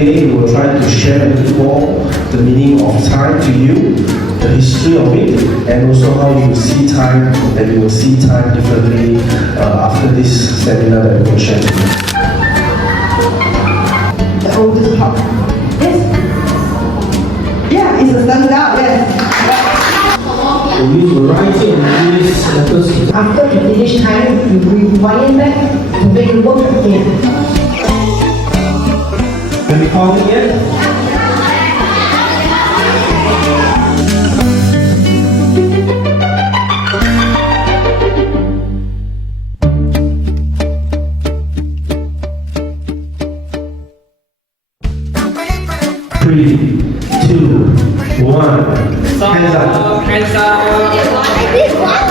today we will try to share a little more the meaning of time to you, the history of it, and also how you see time, and you will see time differently after this seminar that we will share. The oldest part. Yes. Yeah, it's a sundial, yes. We use variety of these methods. After you finish time, you rewind back to make it work again. Can we call it yet? Three, two, one. Hands up. Hands up.